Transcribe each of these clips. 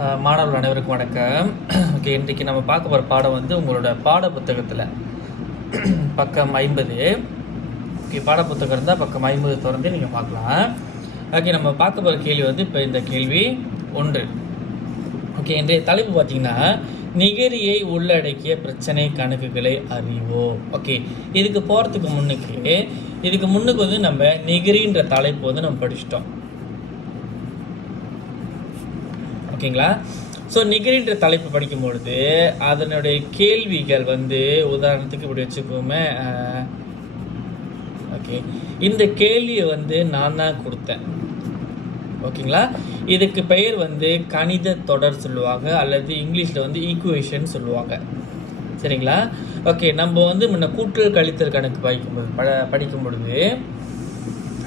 மாணவர்கள் அனைவருக்கும் வணக்கம். ஓகே, இன்றைக்கு நம்ம பார்க்க போகிற பாடம் வந்து உங்களோட பாட புத்தகத்தில் பக்கம் 50. ஓகே, பாட புத்தகம் இருந்தால் பக்கம் 50 திறந்து நீங்கள் பார்க்கலாம். ஓகே, நம்ம பார்க்க போகிற கேள்வி வந்து இப்போ இந்த கேள்வி 1. ஓகே, இன்றைய தலைப்பு பார்த்தீங்கன்னா நிகரியை உள்ளடக்கிய பிரச்சனை கணக்குகளை அறிவோம். ஓகே, இதுக்கு போகிறதுக்கு முன்னுக்கு வந்து நம்ம நிகரின்ற தலைப்பு வந்து நம்ம படிச்சிட்டோம். ஓகேங்களா? ஸோ நிகரின்ற தலைப்பு படிக்கும் பொழுது அதனுடைய கேள்விகள் வந்து உதாரணத்துக்கு இப்படி வச்சுக்கோமே. ஓகே, இந்த கேள்வியை வந்து நான் தான் கொடுத்தேன். ஓகேங்களா? இதுக்கு பெயர் வந்து கணித தொடர் சொல்லுவாங்க, அல்லது இங்கிலீஷில் வந்து ஈக்குவேஷன் சொல்லுவாங்க. சரிங்களா? ஓகே, நம்ம வந்து முன்ன கூட்டல் கழித்தல் கணக்கு படிக்கும் பொழுது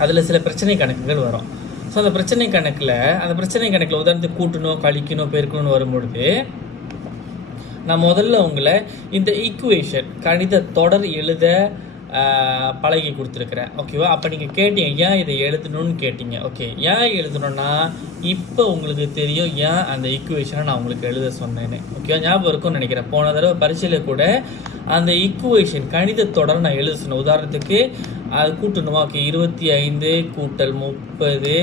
அதில் சில பிரச்சனை கணக்குகள் வரும். ஸோ அந்த பிரச்சனை கணக்கில் உதாரணத்துக்கு கூட்டணும், கழிக்கணும், பெருக்கணும்னு வரும்பொழுது நான் முதல்ல உங்களை இந்த ஈக்குவேஷன் கணித தொடர் எழுத பழகி கொடுத்துருக்குறேன். ஓகேவா? அப்போ நீங்கள் கேட்டீங்க ஏன் இதை எழுதணும்னு கேட்டீங்க. ஓகே, ஏன் எழுதணும்னா இப்போ உங்களுக்கு தெரியும் ஏன் அந்த ஈக்குவேஷனை நான் உங்களுக்கு எழுத சொன்னேன்னு. ஓகேவா? ஞாபகம் இருக்கும்னு நினைக்கிறேன். போன தடவை பரீட்சையில் கூட அந்த ஈக்குவேஷன் கணித தொடர் நான் எழுத சொன்னேன். உதாரணத்துக்கு அது கூட்டணுமா? ஓகே, 25 கூட்டல் 30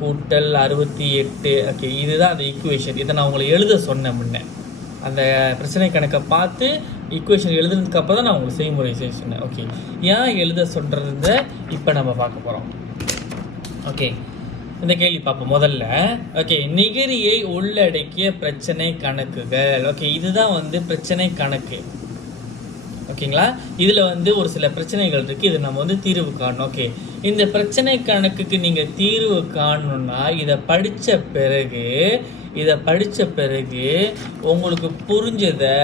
கூட்டல் 68. ஓகே, இதுதான் அந்த ஈக்குவேஷன். இதை நான் உங்களை எழுத சொன்னேன் முன்னே. அந்த பிரச்சனை கணக்கை பார்த்து ஈக்குவேஷன் எழுதுனதுக்கு அப்புறம் தான் நான் உங்களுக்கு செய்முறை செய்ய சொன்னேன். ஓகே, ஏன் எழுத சொல்கிறத இப்போ நம்ம பார்க்க போகிறோம். ஓகே, இந்த கேள்வி பார்ப்போம் முதல்ல. ஓகே, நிகரியை உள்ளடக்கிய பிரச்சனை கணக்குகள். ஓகே, இதுதான் வந்து பிரச்சனை கணக்கு. ஓகேங்களா? இதில் வந்து ஒரு சில பிரச்சனைகள் இருக்குது, இது நம்ம வந்து தீர்வு காணணும். ஓகே, இந்த பிரச்சனை கணக்குக்கு நீங்கள் தீர்வு காணணும்னா இதை படித்த பிறகு உங்களுக்கு புரிஞ்சதை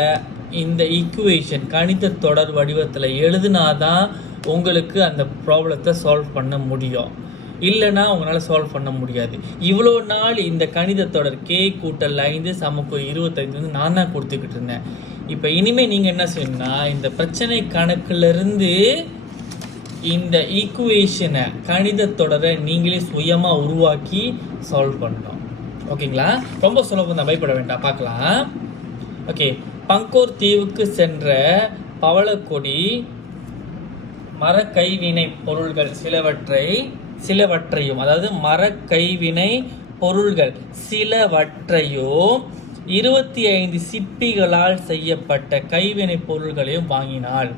இந்த ஈக்குவேஷன் கணித தொடர் வடிவத்தில் எழுதுனாதான் உங்களுக்கு அந்த ப்ராப்ளத்தை சால்வ் பண்ண முடியும். இல்லைன்னா உங்களால் சால்வ் பண்ண முடியாது. இவ்வளோ நாள் இந்த கணித தொடர் k கூட்டல் 5 சமக்குறி 25 வந்து நான் தான் கொடுத்துக்கிட்டு இருந்தேன். இப்போ இனிமேல் நீங்கள் என்ன செய்யணும்னா இந்த பிரச்சனை கணக்குலேருந்து இந்த ஈக்குவேஷனை கணித தொடரை நீங்களே சுயமாக உருவாக்கி சால்வ் பண்ணணும். ஓகேங்களா? ரொம்ப சுலபம் தான், பயப்பட வேண்டாம். பார்க்கலாம். ஓகே, பங்கோர் தீவுக்கு சென்ற பவளக்கொடி மரக்கைவினை பொருள்கள் சிலவற்றையும் அதாவது மரக்கைவினை பொருள்கள் சிலவற்றையும் 25 சிப்பிகளால் செய்யப்பட்ட கைவினை பொருள்களையும் வாங்கினாள்.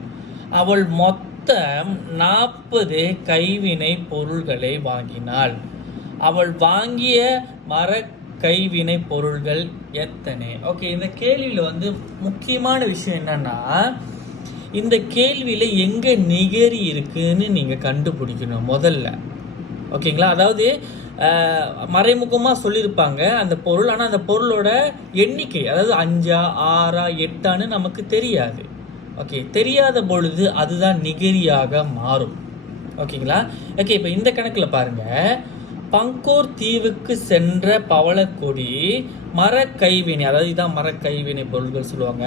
அவள் மொத்தம் 40 கைவினை பொருள்களை வாங்கினாள். அவள் வாங்கிய கைவினை பொருள்கள் எத்தனை? ஓகே, இந்த கேள்வியில் வந்து முக்கியமான விஷயம் என்னன்னா இந்த கேள்வியில் எங்கே நிகரி இருக்குன்னு நீங்கள் கண்டுபிடிக்கணும் முதல்ல. ஓகேங்களா? அதாவது மறைமுகமாக சொல்லியிருப்பாங்க அந்த பொருள், ஆனால் அந்த பொருளோட எண்ணிக்கை அதாவது 5 6 8 நமக்கு தெரியாது. ஓகே, தெரியாத பொழுது அதுதான் நிகரியாக மாறும். ஓகேங்களா? ஓகே, இப்போ இந்த கணக்கில் பாருங்கள். பங்கோர் தீவுக்கு சென்ற பவளக்கொடி மரக்கைவினை, அதாவது இதுதான் மரக்கைவினை பொருள்கள் சொல்லுவாங்க.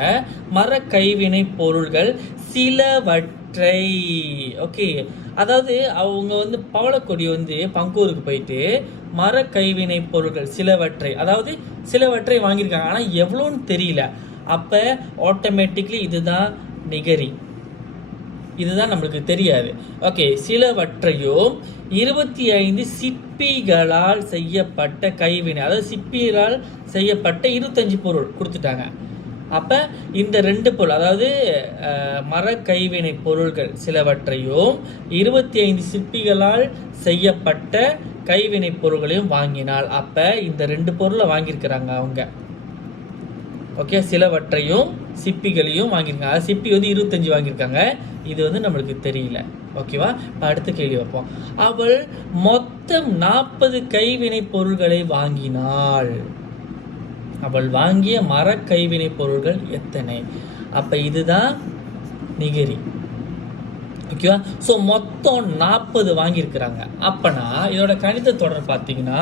மரக்கைவினை பொருள்கள் சிலவற்றை. ஓகே, அதாவது அவங்க வந்து பவளக்கொடி வந்து பங்கூருக்கு போயிட்டு மரக்கைவினை பொருள்கள் சிலவற்றை, அதாவது சிலவற்றை வாங்கியிருக்காங்க, ஆனால் எவ்வளோன்னு தெரியல. அப்போ ஆட்டோமேட்டிக்லி இதுதான் நிகரி, இதுதான் நம்மளுக்கு தெரியாது. ஓகே, சிலவற்றையும் 25 சிப்பிகளால் செய்யப்பட்ட கைவினை, அதாவது சிப்பிகளால் செய்யப்பட்ட 25 பொருள் கொடுத்துட்டாங்க. அப்போ இந்த 2 பொருள், அதாவது மரக்கைவினை பொருள்கள் சிலவற்றையும் 25 சிப்பிகளால் செய்யப்பட்ட கைவினை பொருள்களையும் வாங்கினால் அப்போ இந்த 2 பொருளை வாங்கியிருக்கிறாங்க அவங்க. ஓகே, சிலவற்றையும் சிப்பிகளையும் வாங்கியிருக்காங்க. சிப்பி வந்து 25 வாங்கியிருக்காங்க, இது வந்து நம்மளுக்கு தெரியல. ஓகேவா? அடுத்த கேள்வி வைப்போம். அவள் மொத்தம் 40 கைவினை பொருள்களை வாங்கினாள். அவள் வாங்கிய கைவினை பொருள்கள் எத்தனை? அப்போ இதுதான் நிகரி. ஓகேவா? ஸோ மொத்தம் 40 வாங்கியிருக்கிறாங்க. அப்போனா இதோட கணித தொடர் பார்த்தீங்கன்னா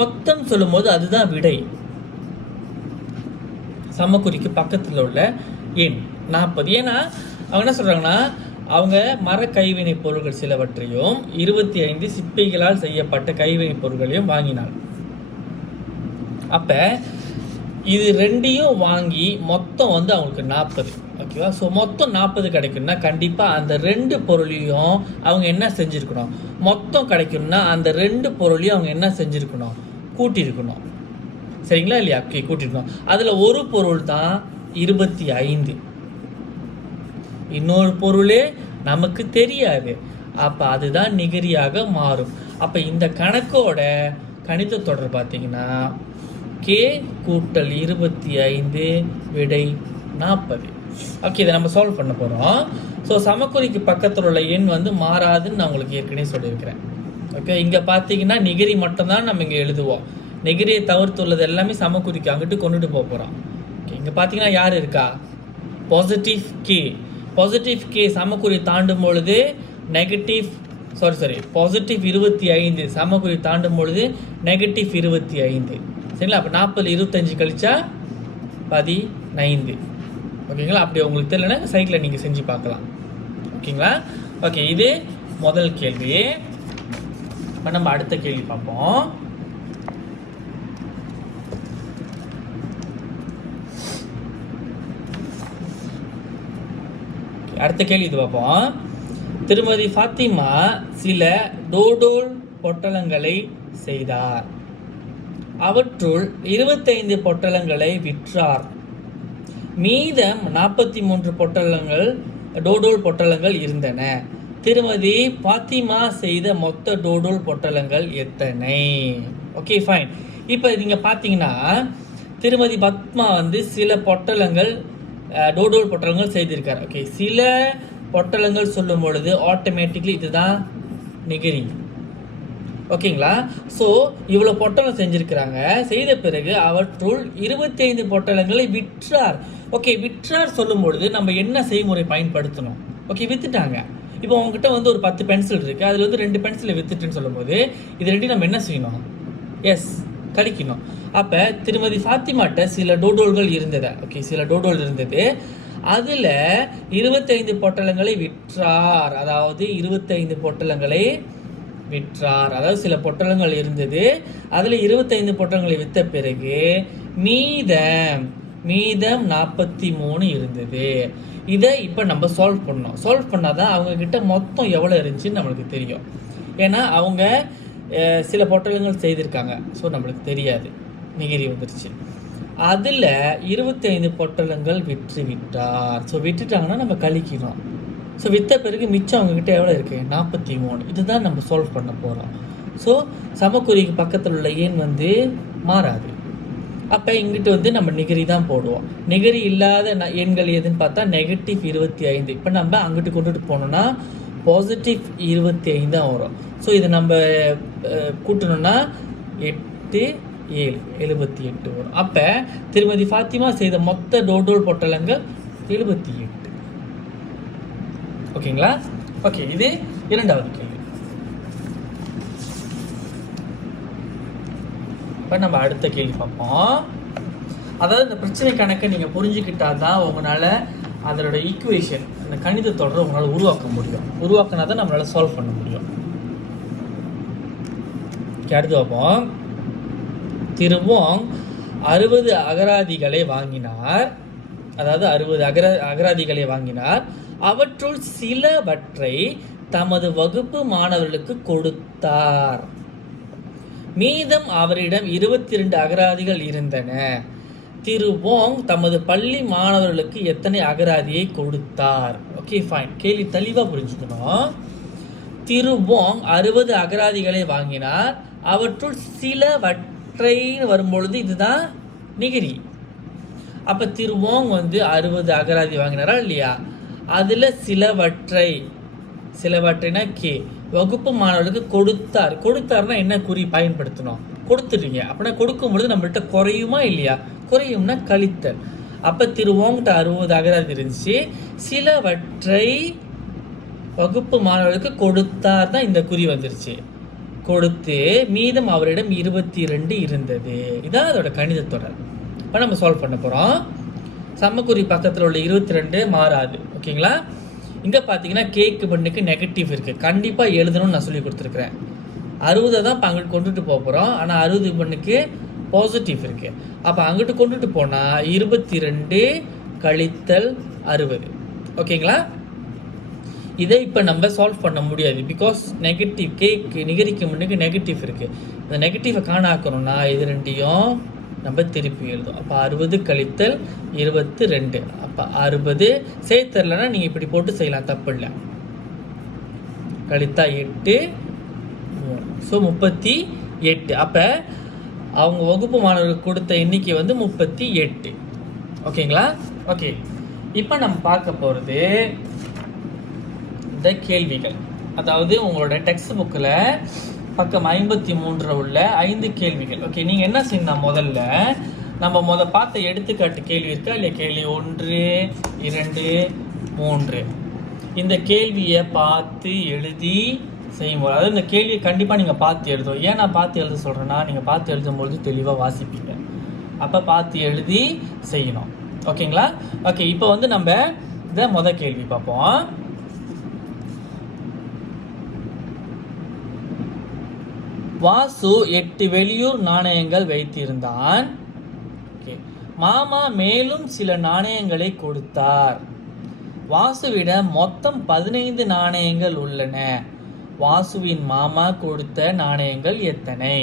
மொத்தம் சொல்லும்போது அதுதான் விடை. சமக்குறிக்கு பக்கத்தில் உள்ள எண் 40. ஏன்னா அவங்க என்ன சொல்கிறாங்கன்னா அவங்க கைவினை பொருள்கள் சிலவற்றையும் 25 சிப்பிகளால் செய்யப்பட்ட கைவினை பொருள்களையும் வாங்கினாள். அப்போ இது ரெண்டையும் வாங்கி மொத்தம் வந்து அவங்களுக்கு 40. ஓகேவா? ஸோ மொத்தம் 40 கிடைக்கணும்னா கண்டிப்பாக அந்த 2 பொருளையும் அவங்க என்ன செஞ்சுருக்கணும், மொத்தம் கிடைக்கணும்னா அந்த 2 பொருளையும் அவங்க என்ன செஞ்சுருக்கணும், கூட்டியிருக்கணும். சரிங்களா இல்லையா? ஓகே, கூட்டியிருக்கணும். அதில் ஒரு பொருள் தான் 25, இன்னொரு பொருளே நமக்கு தெரியாது. அப்போ அதுதான் நிகரியாக மாறும். அப்போ இந்த கணக்கோட கணித தொடர் பார்த்தீங்கன்னா கே கூட்டல் 25 விடை 40. ஓகே, இதை நம்ம சால்வ் பண்ண போகிறோம். ஸோ சமக்குறிக்கு பக்கத்தில் உள்ள எண் வந்து மாறாதுன்னு நான் உங்களுக்கு ஏற்கனவே சொல்லியிருக்கிறேன். ஓகே, இங்கே பார்த்தீங்கன்னா நிகரி மட்டும்தான் நம்ம இங்கே எழுதுவோம். நெகிரியை தவிர்த்துள்ளது எல்லாமே சமக்குறிக்கு அங்கிட்டு கொண்டுட்டு போகிறோம். ஓகே, இங்கே பார்த்தீங்கன்னா யார் இருக்கா, பாசிட்டிவ் கே. பாசிட்டிவ் கே சமக்குறி தாண்டும் பொழுது நெகட்டிவ் பாசிட்டிவ் 25 சமக்குறி தாண்டும் பொழுது நெகட்டிவ் 25. சரிங்களா? அப்போ 40 25 கழிச்சா 15. ஓகேங்களா? அப்படி உங்களுக்கு தெரியலன்னா சைக்கிளை நீங்கள் செஞ்சு பார்க்கலாம். ஓகேங்களா? ஓகே, இது முதல் கேள்வி. இப்போ நம்ம அடுத்த கேள்வி பார்ப்போம். அடுத்த கேள்வி இது பார்ப்போம். திருமதி ஃபாத்திமா சில டோடோல் பொட்டலங்களை செய்தார். அவற்றுள் 25 பொட்டலங்களை விற்றார். மீதம் 43 பொட்டலங்கள் டோடோல் பொட்டலங்கள் இருந்தன. திருமதி ஃபாத்திமா செய்த மொத்த டோடோல் பொட்டலங்கள் எத்தனை? Okay, fine. இப்போ நீங்கள் பார்த்தீங்கன்னா திருமதி பத்மா வந்து சில பொட்டலங்கள் டோடோல் பொட்டலங்கள் செய்திருக்கார். ஓகே, சில பொட்டலங்கள் சொல்லும் பொழுது ஆட்டோமேட்டிக்லி இதுதான் நிகரி. ஓகேங்களா? ஸோ இவ்வளோ பொட்டலம் செஞ்சுருக்கிறாங்க. செய்த பிறகு அவற்றுள் 25 பொட்டலங்களை விற்றார். ஓகே, விற்றார் சொல்லும் பொழுது நம்ம என்ன செய்முறை பயன்படுத்தணும்? ஓகே, வித்துட்டாங்க. இப்போ உங்ககிட்ட வந்து ஒரு 10 பென்சில் இருக்குது, அதில் வந்து 2 பென்சிலை வித்துட்டுன்னு சொல்லும் போது இது ரெண்டையும் நம்ம என்ன செய்யணும்? எஸ், கழிக்கணும். அப்போ திருமதி ஃபாத்திமாட்ட சில டோடோல்கள் இருந்தது. ஓகே, சில டோடோல் இருந்தது. அதில் 25 பொட்டலங்களை விற்றார். அதாவது 25 பொட்டலங்களை விற்றார். அதாவது சில பொட்டலங்கள் இருந்தது, அதில் 25 பொட்டலங்களை விற்ற பிறகு மீதம் 43 இருந்தது. இதை இப்போ நம்ம சால்வ் பண்ணோம். சால்வ் பண்ணாதான் அவங்க கிட்ட மொத்தம் எவ்வளோ இருந்துச்சுன்னு நம்மளுக்கு தெரியும். ஏன்னா அவங்க சில பொட்டலங்கள் செய்திருக்காங்க, ஸோ நம்மளுக்கு தெரியாது, நிகரி வந்துருச்சு. அதில் 25 பொட்டலங்கள் விற்றார். ஸோ விட்டுட்டாங்கன்னா நம்ம கழிக்கணும். ஸோ விற்ற பிறகு மிச்சம் அவங்கக்கிட்ட எவ்வளோ இருக்குது? 43. இதுதான் நம்ம சால்வ் பண்ண போகிறோம். ஸோ சமக்குறிக்கு பக்கத்தில் உள்ள எண் வந்து மாறாது. அப்போ இங்கிட்டு வந்து நம்ம நிகரி தான் போடுவோம். நிகரி இல்லாத எண்கள் எதுன்னு பார்த்தா நெகட்டிவ் 25. இப்போ நம்ம அங்கிட்டு கொண்டுட்டு போனோம்னா பாசிட்டிவ் 25 தான் வரும். ஸோ இதை நம்ம கூட்டணும்னா 8 7 78 வரும். அப்போ திருமதி ஃபாத்திமா செய்த மொத்த டோடோல் பொட்டலங்கள் 78. ஓகேங்களா? ஓகே, இது இரண்டாவது கேள்வி. இப்போ நம்ம அடுத்த கேள்வி பார்ப்போம். அதாவது இந்த பிரச்சனை கணக்கை நீங்கள் புரிஞ்சுக்கிட்டா தான் உங்களால் அதோட ஈக்குவேஷன், அந்த கணித தொடரை உங்களால் உருவாக்க முடியும். உருவாக்கினா தான் நம்மளால் சால்வ் பண்ண முடியும். அடுத்து பார்ப்போம். திருவோங் 60 அகராதிகளை வாங்கினார். அதாவது 60 அகராதிகளை வாங்கினார். அவற்றுள் சிலவற்றை தமது வகுப்பு மாணவர்களுக்கு கொடுத்தார். மீதம் அவரிடம் 22 அகராதிகள் இருந்தன. திருவோங் தமது பள்ளி மாணவர்களுக்கு எத்தனை அகராதியை கொடுத்தார்? Okay, fine. கேள்வி தெளிவாக புரிஞ்சுக்கணும். திருவோங் 60 அகராதிகளை வாங்கினார். அவற்றுள் சிலவற்றை வரும்பொழுது இதுதான் நிகரி. அப்போ திருவோங் வந்து 60 அகராதி வாங்கினாரா இல்லையா? அதில் சிலவற்றைனா கே வகுப்பு மாணவர்களுக்கு கொடுத்தார்னா என்ன குறி பயன்படுத்தணும்? கொடுத்துட்டீங்க அப்படின்னா கொடுக்கும் பொழுது நம்மள்கிட்ட குறையுமா இல்லையா? குறையும்னா கழித்தல். அப்போ திருவோங்கிட்ட 60 அகராதி இருந்துச்சு. சிலவற்றை வகுப்பு மாணவர்களுக்கு கொடுத்தார் தான் இந்த குறி வந்துருச்சு. கொடுத்து மீதம் அவரிடம் 22 இருந்தது. இதான் அதோட கணித தொடர். இப்போ நம்ம சால்வ் பண்ண போகிறோம். சமக்குறி பக்கத்தில் உள்ள 22 மாறாது. ஓகேங்களா? இங்கே பார்த்தீங்கன்னா கேக்கு பண்ணுக்கு நெகட்டிவ் இருக்குது, கண்டிப்பாக எழுதணும்னு நான் சொல்லி கொடுத்துருக்குறேன். 60 தான் இப்போ அங்கிட்டு கொண்டுட்டு போக போகிறோம். ஆனால் 60 பண்ணுக்கு பாசிட்டிவ் இருக்கு. அப்போ அங்கிட்டு கொண்டுட்டு போனால் 22 கழித்தல் 60. ஓகேங்களா? இதை இப்போ நம்ம சால்வ் பண்ண முடியாது. பிகாஸ் நெகட்டிவ் கேக்கு நிகரிக்க முன்னுக்கு நெகட்டிவ் இருக்குது. இந்த நெகட்டிவை காணாக்கணும்னா இது ரெண்டையும் நம்ம திருப்பி எழுதும். அப்போ 60 கழித்தல் 22. அப்போ 60 சேர்த்தரலன்னா நீங்கள் இப்படி போட்டு செய்யலாம், தப்பு இல்லை. கழித்தா 8 ஸோ 38. அப்போ அவங்க வகுப்பு மாணவர்களுக்கு கொடுத்த எண்ணிக்கை வந்து 38. ஓகேங்களா? ஓகே, இப்போ நம்ம பார்க்க போகிறது இந்த கேள்விகள். அதாவது உங்களோட டெக்ஸ்ட் புக்கில் பக்கம் 53 உள்ள 5 கேள்விகள். ஓகே, நீங்கள் என்ன செய்யணும், முதல்ல நம்ம பார்த்த எடுத்துக்காட்டு கேள்வி இருக்கா இல்லையா, கேள்வி 1, 2, 3, இந்த கேள்வியை பார்த்து எழுதி செய்யும்போது, அதாவது இந்த கேள்வியை கண்டிப்பாக நீங்கள் பார்த்து எழுதும். ஏன் நான் பார்த்து எழுத சொல்கிறேன்னா, நீங்கள் பார்த்து எழுதும்பொழுது தெளிவாக வாசிப்பீங்க. அப்போ பார்த்து எழுதி செய்யணும். ஓகேங்களா? ஓகே, இப்போ வந்து நம்ம இந்த கேள்வி பார்ப்போம். வாசு 8 வெளியூர் நாணயங்கள் வைத்திருந்தான். மாமா மேலும் சில நாணயங்களை கொடுத்தார். வாசுவிடம் மொத்தம் 15 நாணயங்கள் உள்ளன. வாசுவின் மாமா கொடுத்த நாணயங்கள் எத்தனை?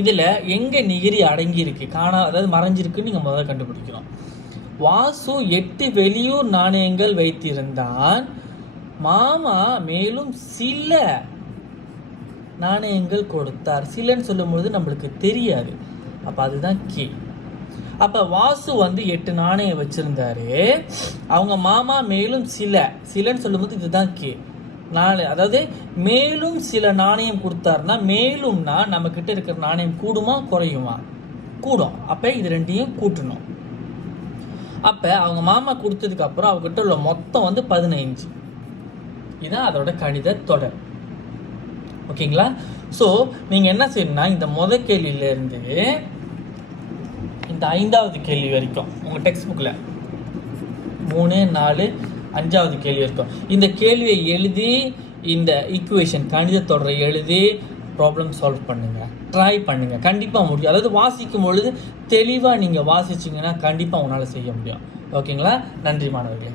இதில் எங்கே நிகரி அடங்கியிருக்கு, அதாவது மறைஞ்சிருக்குன்னு நீங்கள் முதல்ல கண்டுபிடிக்கணும். வாசு 8 வெளியூர் நாணயங்கள் வைத்திருந்தான். மாமா மேலும் சில நாணயங்கள் கொடுத்தார். சிலன்னு சொல்லும்பொழுது நம்மளுக்கு தெரியாது. அப்போ அதுதான் கே. அப்போ வாசு வந்து 8 நாணயம் வச்சுருந்தாரு. அவங்க மாமா மேலும் சிலன்னு சொல்லும்போது இதுதான் கே. அதாவது மேலும் சில நாணயம் கொடுத்தாருன்னா, மேலும்னா நம்ம கிட்ட இருக்கிற நாணயம் கூடுமா குறையுமா? கூடும். அப்போ இது ரெண்டையும் கூட்டணும். அப்போ அவங்க மாமா கொடுத்ததுக்கு அப்புறம் அவங்ககிட்ட உள்ள மொத்தம் வந்து 15. இதுதான் அதோட கணித தொடர். ஓகேங்களா? ஸோ நீங்கள் என்ன செய்யணும்னா, இந்த கேள்வியிலேருந்து இந்த 5வது கேள்வி வரைக்கும் உங்கள் டெக்ஸ்ட் புக்கில் 3, 4, 5வது கேள்வி வரைக்கும் இந்த கேள்வியை எழுதி, இந்த ஈக்குவேஷன் கணித தொடரை எழுதி ப்ராப்ளம் சால்வ் பண்ணுங்கள். ட்ரை பண்ணுங்கள், கண்டிப்பாக முடியும். அதாவது வாசிக்கும் பொழுது தெளிவாக நீங்கள் வாசிச்சிங்கன்னா கண்டிப்பாக உங்களால் செய்ய முடியும். ஓகேங்களா? நன்றி மாணவர்களே.